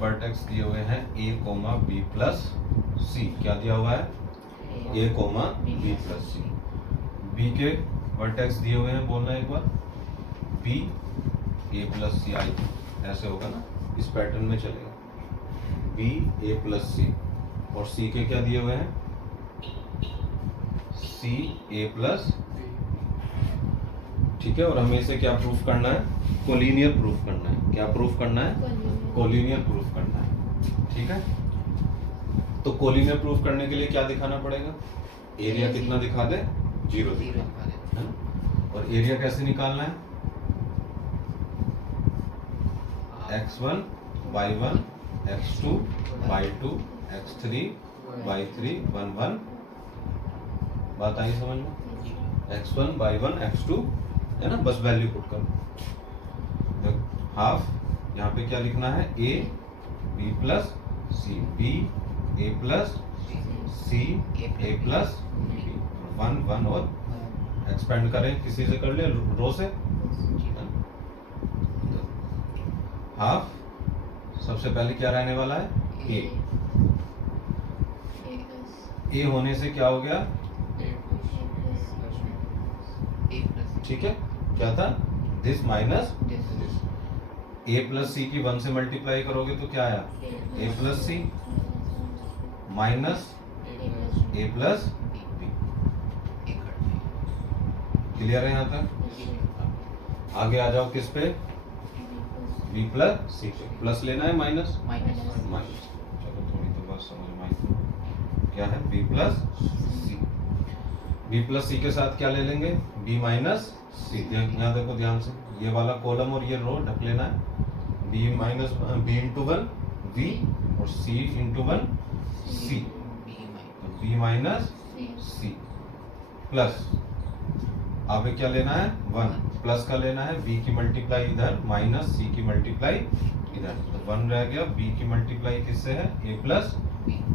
Vertex दिए हुए हैं a, b प्लस सी। क्या दिया हुआ है? a, b plus C. b के वर्टेक्स दिए हुए हैं, बोलना एक बार, b, a प्लस सी। आई ऐसे होगा ना, इस पैटर्न में चलेगा, b, a प्लस सी। और c के क्या दिए हुए हैं? c, a plus. ठीक है, और हमें इसे क्या प्रूफ करना है? कोलिनियर प्रूफ करना है। क्या प्रूफ करना है? कोलिनियर प्रूफ करना है। ठीक है, तो कोलिनियर प्रूफ करने के लिए क्या दिखाना पड़ेगा? एरिया कितना दिखा दे? 0 दिखा दे, है ना? और एरिया कैसे निकालना है? x1 y1 x2 y2 x3 y3 1 1। बात आई समझ में? x1 y1 x2, है ना, बस वैल्यू पुट करो। हाफ यहाँ पे क्या लिखना है? a b plus c, b a plus c a plus b। 1 1 और एक्सपेंड करें, किसी से कर ले, रो से। हाफ सबसे पहले क्या रहने वाला है? a होने से क्या हो गया? ठीक है, क्या था? This minus this. a plus C की 1 से मल्टीप्लाई करोगे तो क्या आया? a plus C minus a plus b। Clear है यहाँ तक? आगे आ जाओ, किस पे? b प्लस सी पे। प्लस लेना है माइनस? माइनस। चलो थोड़ी तो बात समझ में आई। क्या है? b plus C. b plus सी के साथ क्या ले लेंगे? b माइनस सी। यहाँ देखो ध्यान से, ये वाला कॉलम और ये रो ढक लेना है। b minus b into 1 v और c into 1 c। b minus C plus, अब क्या लेना है? 1 प्लस का लेना है, b की मल्टीप्लाई इधर माइनस c की मल्टीप्लाई इधर, तो 1 रह गया। b की मल्टीप्लाई किससे है? a प्लस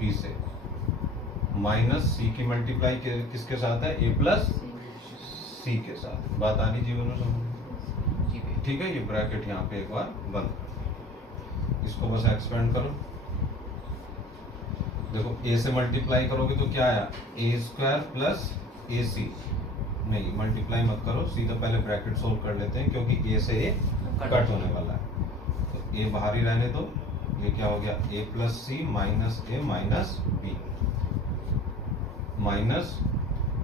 b से। माइनस c की मल्टीप्लाई किसके साथ है? a प्लस c के साथ। बात आ रही जीवन में समझ? ठीक है, ये ब्रैकेट यहाँ पे एक बार बंद कर, इसको बस एक्सपेंड करो। देखो a से मल्टीप्लाई करोगे तो क्या आया? a स्क्वायर प्लस ए सी। नहीं, मल्टीप्लाई मत करो, सीधा पहले ब्रैकेट सोल्व कर लेते हैं, क्योंकि a से a कट होने वाला है। तो a बाहर ही रहने दो। ये क्या हो गया? a plus C minus a minus b minus,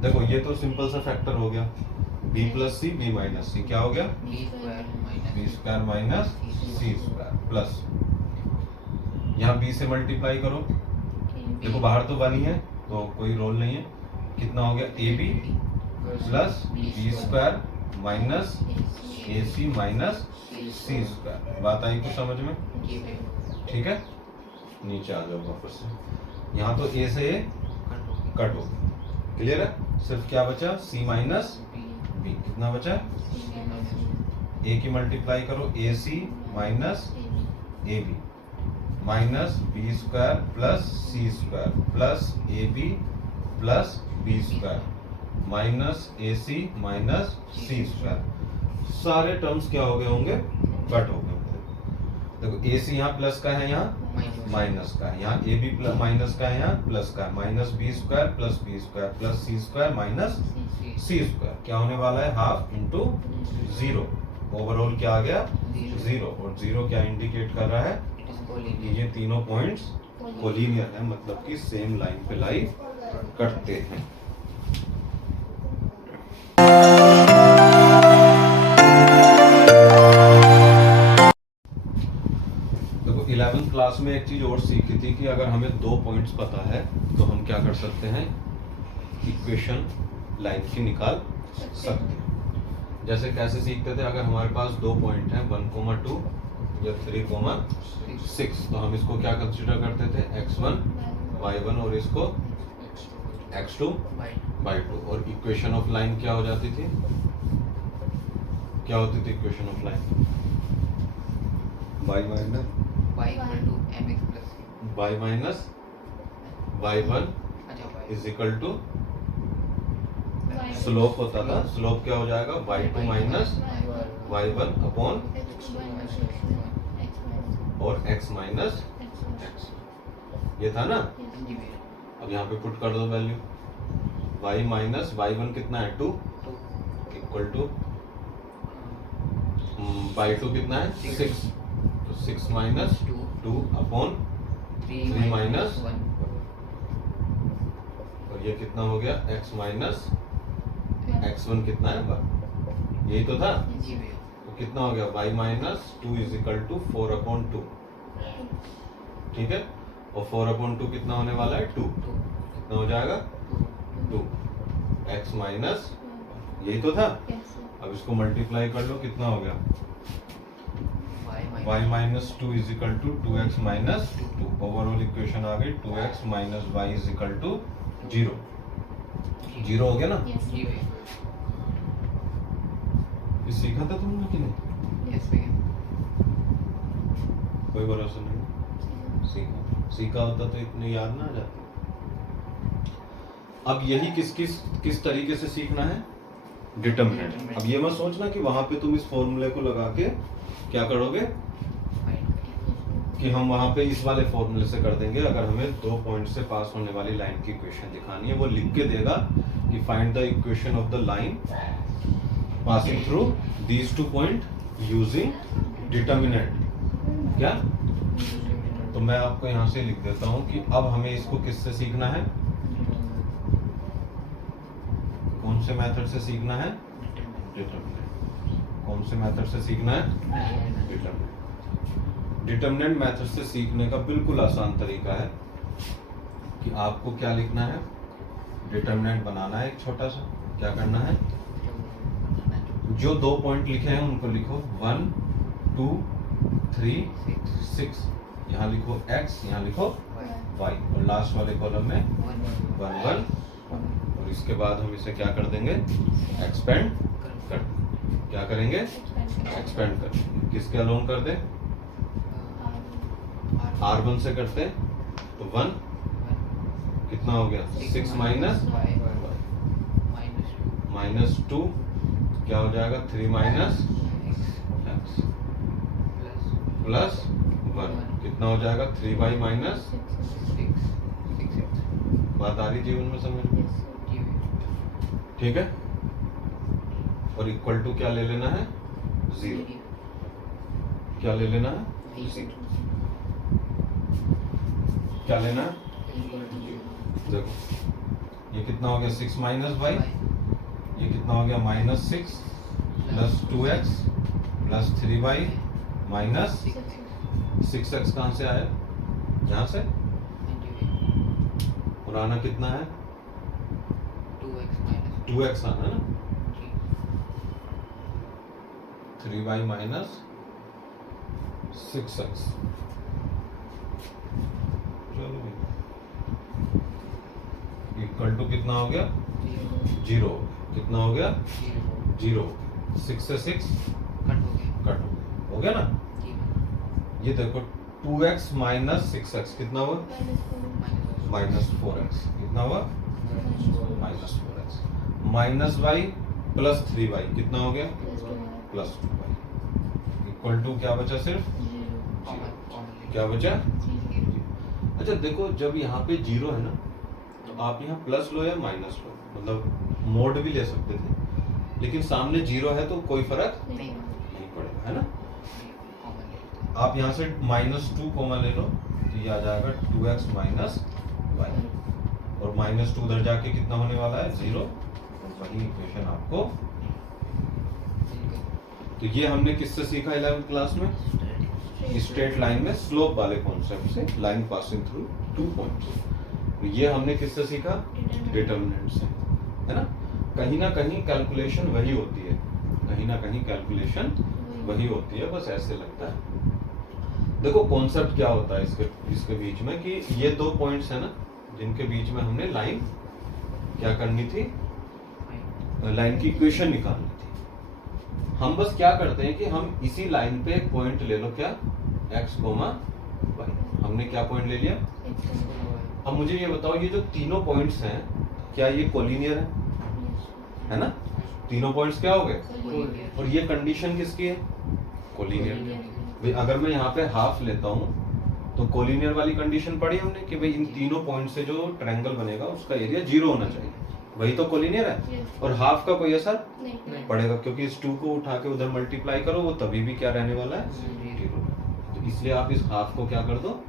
देखो ये तो सिंपल सा फैक्टर हो गया, b plus C b minus C. क्या हो गया? b square minus C square plus, यहाँ b से मल्टीप्लाई करो। देखो बाहर तो 1 ही है तो कोई रोल नहीं है। कितना हो गया? A B plus B square minus A C minus C square. बात आई कुछ समझ में? ठीक है, नीचे आ जाओ वापस से। यहाँ तो ए से ए कट हो गया, क्लियर है? सिर्फ क्या बचा? c minus b। कितना बचा? a की मल्टीप्लाई करो, A C minus A B minus B square plus C square plus A B plus B square minus A C minus C square. सारे टर्म्स क्या हो गए होंगे? कट हो गए होंगे। देखो ए सी यहाँ प्लस का है, यहाँ माइनस का है, यहाँ ए बी प्लस माइनस का है, यहाँ प्लस का है। Minus B square plus C square minus C square. क्या होने वाला है? Half into 0। ओवरऑल क्या आ गया? 0। और 0 क्या इंडिकेट कर रहा है? कि ये तीनों पॉइंट्स कोलिनियर है, मतलब कि सेम लाइन पे लाई करते हैं। देखो 11th क्लास में एक चीज और सीखी थी कि अगर हमें 2 पॉइंट्स पता है तो हम क्या कर सकते हैं? इक्वेशन लाइन की निकाल सकते हैं। जैसे कैसे सीखते थे? अगर हमारे पास 2 पॉइंट हैं 1,2 या 3,6, तो हम इसको क्या कंसीडर करते थे? x1 y1 और इसको x2 y2। और इक्वेशन ऑफ लाइन क्या हो जाती थी? क्या होती थी equation of line? y minus y1 is equal to, slope होता था, स्लोप क्या हो जाएगा? y2 माइनस y1 अपॉन, और x माइनस x, ये था ना। अब यहाँ पे पुट कर दो वैल्यू, y माइनस y1 कितना है 2 इक्वल टू y2 कितना है 6, तो 6 माइनस 2 अपॉन 3 माइनस 1, और ये कितना हो गया x माइनस x1 कितना है 1, यही तो था। तो कितना हो गया y minus 2 is equal to 4 upon 2, ठीक है। और 4 अपॉन 2 कितना होने वाला है 2, कितना हो जाएगा 2 x माइनस, यही तो था। अब इसको मल्टीप्लाई कर लो, कितना हो गया y minus 2 is equal to 2x minus 2, overall equation आ गई 2x minus y is equal to 0, 0 हो गया ना। ये सीखा था तुमने कि नहीं? कोई भरोसा नहीं, सीखा होता तो इतने याद ना आ जाते। अब यही किस तरीके से सीखना है, डिटरमिनेंट। अब ये मत सोचना कि वहां पे तुम इस फॉर्मूले को लगा के क्या करोगे कि हम वहां पे इस वाले फॉर्मूले से कर देंगे। अगर हमें 2 पॉइंट से पास होने वाली लाइन की इक्वेशन दिखानी है, वो लिख के देगा कि find the equation of the line passing through these 2 point using determinant. क्या, तो मैं आपको यहां से लिख देता हूं कि अब हमें इसको किससे सीखना है, कौन से मेथड से सीखना है, डिटरमिनेंट। कौन से मेथड से सीखना है, डिटरमिनेंट। डिटरमिनेंट मेथड से सीखने का बिल्कुल आसान तरीका है कि आपको क्या लिखना है, डिटरमिनेंट बनाना है एक छोटा सा। क्या करना है, जो 2 पॉइंट लिखे हैं उनको लिखो 1 2 3 6, यहाँ लिखो x, यहाँ लिखो y, और लास्ट वाले कॉलम में 1 1, और इसके बाद हम इसे क्या कर देंगे, एक्सपेंड कर, क्या करेंगे, एक्सपेंड कर। किसके अलोंग कर दे, R1 से करते तो 1 कितना हो गया 6 माइनस माइनस 2 क्या हो जाएगा 3 माइनस x प्लस 1 कितना हो जाएगा 3y माइनस 6। बात आ रही जीवन में समझ में, ठीक है। और इक्वल टू क्या ले लेना है 0, क्या ले लेना है 0, क्या लेना है, देखो ये कितना हो गया 6 माइनस y, ये कितना हो गया minus 6 plus 2x plus 3y minus 6x कहाँ से आया, यहाँ से, और आना कितना है 2x आना ना, 3y माइनस 6x। चलो इक्वल टू कितना हो गया 0, कितना हो गया 0, 6 से 6 कट हो गया ना। ये देखो 2x माइनस 6x कितना हुआ माइनस 4x, कितना हुआ minus 4x, minus y plus 3y कितना हो गया प्लस 2y, इक्वल टू क्या बचा, सिर्फ क्या बचा। अच्छा देखो, जब यहाँ पे 0 है ना, तो आप यहाँ प्लस लो या माइनस लो, मतलब मोड भी ले सकते थे, लेकिन सामने 0 है तो कोई फर्क नहीं पड़ेगा, है ना। आप यहाँ से -2 कॉमन ले लो तो ये आ जाएगा 2x माइनस y, और -2 उधर जाके कितना होने वाला है 0, और वही इक्वेशन आपको। तो ये हमने किससे सीखा 11th क्लास में, स्ट्रेट लाइन में स्लोप वाले कॉन्सेप्ट से, लाइन पासिंग थ्रू 2 पॉइंट्स। तो ये हमने किससे सीखा, डिटरमिनेंट से, है ना। कहीं ना कहीं कैलकुलेशन वही होती है, कहीं ना कहीं कैलकुलेशन वही होती है, बस ऐसे लगता है। देखो कॉन्सेप्ट क्या होता है इसके बीच में, कि ये 2 पॉइंट्स है ना, जिनके बीच में हमने लाइन क्या करनी थी, लाइन की इक्वेशन निकालनी थी। हम बस क्या करते हैं कि हम इसी लाइन पे एक पॉइंट ले लो, क्या x, y, हमने क्या पॉइंट ले लिया। अब मुझे ये बताओ, ये जो तीनों पॉइंट्स हैं क्या ये कोलिनियर है ना, तीनों पॉइंट्स क्या हो गए, और ये कंडीशन किसकी है, कोलिनियर। भाई अगर मैं यहाँ पे हाफ लेता हूँ तो कोलिनियर वाली कंडीशन पढ़ी हमने कि भाई इन तीनों पॉइंट से जो ट्रायंगल बनेगा उसका एरिया 0 होना चाहिए, वही तो कोलिनियर है। और हाफ का कोई असर नहीं पड़ेगा क्योंकि इस 2 को उठा के उधर मल्टीप्लाई करो वो तभी भी क्या रहने वाला है, 0। तो इसलिए आप इस हाफ को क्या कर दो,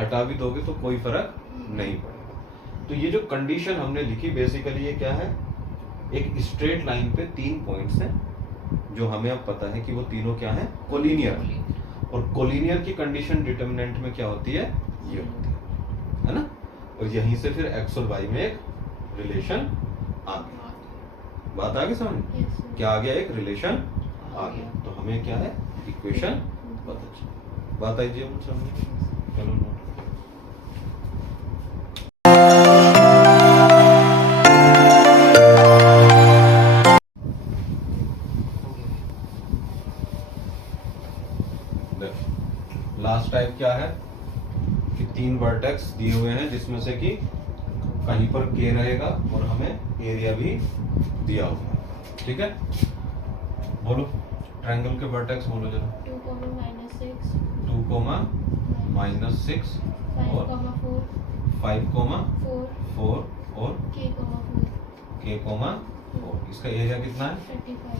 हटा भी दोगे तो कोई फर्क नहीं पड़ेगा। तो ये जो कंडीशन हमने लिखी बेसिकली ये क्या है, एक स्ट्रेट लाइन पे 3 पॉइंट्स हैं जो हमें अब पता है कि वो तीनों क्या है, कोलिनियर। और कोलिनियर की कंडीशन डिटरमिनेंट में क्या होती है, ये होती है ना। और यहीं से फिर एक्स और वाई में एक रिलेशन आ गया। बात आ गई समझ, क्या आ गया, एक रिलेशन आ गया। तो हमें क्या है, इक्वेशन पता चली। बात आई जी समझ, चलो नोट। लास्ट टाइप क्या है कि 3 वर्टेक्स दिए हुए हैं जिसमें से कि कहीं पर के रहेगा और हमें एरिया भी दिया हुआ है, ठीक है। बोलो ट्रायंगल के वर्टेक्स बोलो जरा। 2, -6 2, -6 और 5, 4 और k, 4। इसका एरिया कितना है, 35।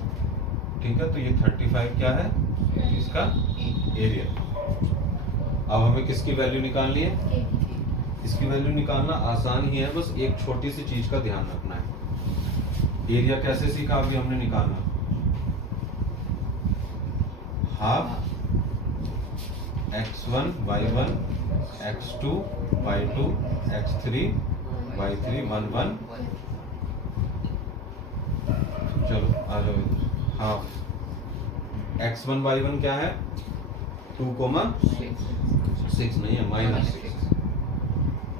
ठीक है। तो ये 35 क्या है, इसका एरिया। अब हमें किसकी वैल्यू निकालनी है, इसकी वैल्यू निकालना आसान ही है, बस एक छोटी सी चीज का ध्यान रखना है। एरिया कैसे सीखा अभी हमने निकालना, half x1 y1 x2 y2 x3 y3 1 1। चलो आ जाओ इधर। हाफ x1 y1 क्या है, 2, 6 नहीं है, -6।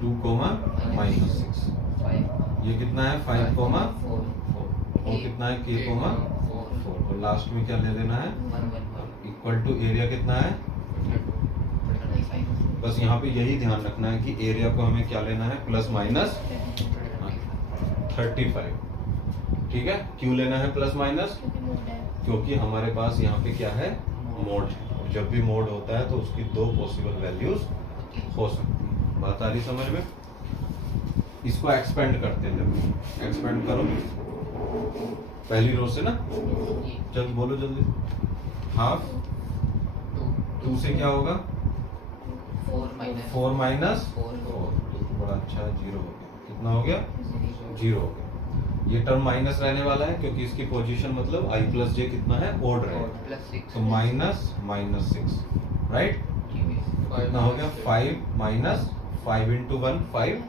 2, -6। ये कितना है, 5, 4। और कितना है, k, 4। और लास्ट में क्या ले लेना है, इक्वल टू एरिया कितना है, बस यहाँ पे यही ध्यान रखना है कि एरिया को हमें क्या लेना है, ±35। ठीक है। क्यों लेना है ±, क्योंकि हमारे पास यहाँ पे क्या है, मोड है। और जब भी मोड होता है तो उसकी 2 पॉसिबल वैल्यूज हो सकती है। बात आ रही समझ में। इसको एक्सपेंड करते हैं, जब एक्सपेंड करो पहली रो से ना, चल बोलो जल्दी। हाफ 2 से क्या होगा, 4 माइनस 4। बड़ा अच्छा है, 0 हो गया। कितना हो गया, 0 हो गया। ये टर्म माइनस रहने वाला है क्योंकि इसकी पोजीशन मतलब i + j कितना है, ओड रहेगा। तो -6, राइट। कितना हो गया, 5 - 5 × 1 5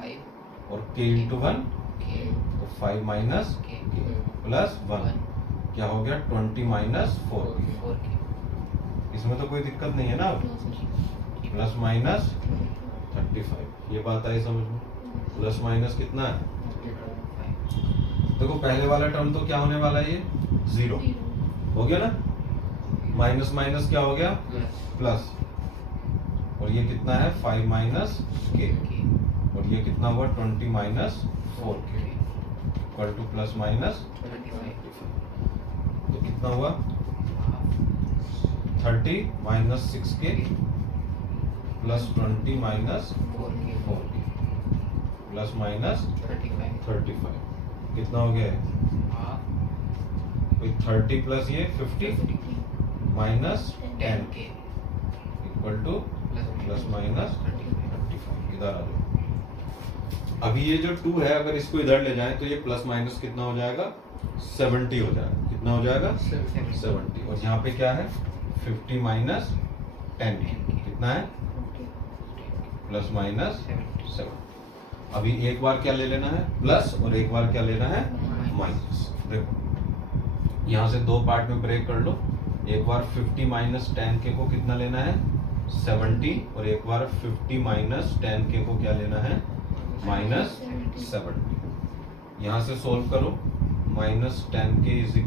और k × 1 तो 5 - k + 1 क्या हो गया, 20 - 4। इसमें तो कोई दिक्कत नहीं है ना। अब ±35, ये बात आई समझ में। ± कितना है, देखो पहले वाला टर्म तो क्या होने वाला है, ये 0 हो गया ना। माइनस माइनस क्या हो गया, प्लस। और ये कितना है, 5 - k। और ये कितना हुआ, 20 - 4k इक्वल टू ±35। तो कितना हुआ, 30 - 6k + 20 - 4k ±35। कितना हो गया, 30 + ये 50 -10k इक्वल टू ±35। इधर आ जाओ। अभी ये जो 2 है अगर इसको इधर ले जाएं तो ये ± कितना हो जाएगा, 70 हो जाएगा। कितना हो जाएगा, 70। और यहाँ पे क्या है, 50 - 10 कितना है, ±7। अभी एक बार क्या ले लेना है, प्लस, और एक बार क्या लेना है, माइनस। देखो यहाँ से 2 पार्ट में ब्रेक कर लो। एक बार 50 - 10k को कितना लेना है, 70। और एक बार 50 - 10k को क्या लेना है, -70। यहाँ से सोल्व करो, -10k =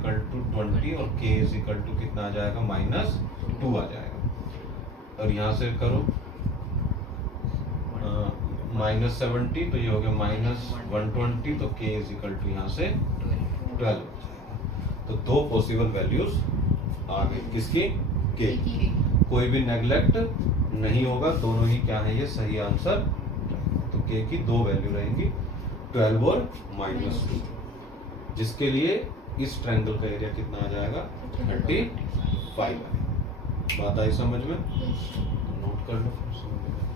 20 और k = कितना आ जाएगा, -2 आ जाएगा। और यहाँ से करो -70 तो ये हो गया -120। तो k = यहाँ से 12 हो जाएगा। तो 2 पॉसिबल वैल्यूज आ गई, किसकी, k। कोई भी नेग्लेक्ट नहीं होगा, दोनों ही क्या है, ये सही आंसर। तो के की दो वैल्यू रहेंगी 12 और -2, जिसके लिए इस ट्रायंगल का एरिया कितना आ जाएगा 35 आएगा। बात आई समझ में? Yes. नोट कर लो फिर समझ में।